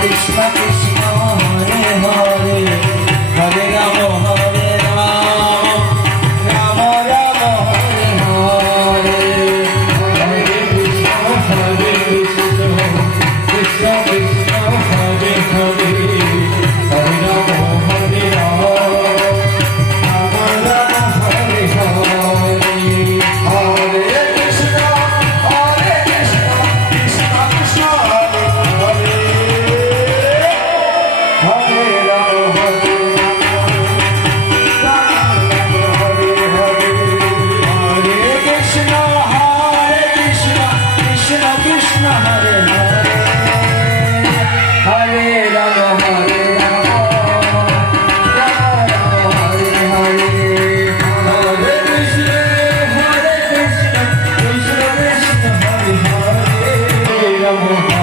Krishna Krishna Hare Hare Hare Ram Hare Ram Ram Ram Hare Hare Hare Krishna Krishna Krishna Hare Hare Hare Ram Hare Ram Ram Ram Hare Hare Hare Krishna Krishna Krishna Hare Hare Hare Ram Hare Ram Hare Hare Hare Krishna Krishna Krishna Hare Hare Hare Ram Hare Ram Ram Ram Hare Hare Hare Krishna Krishna Krishna Hare Hare Hare Ram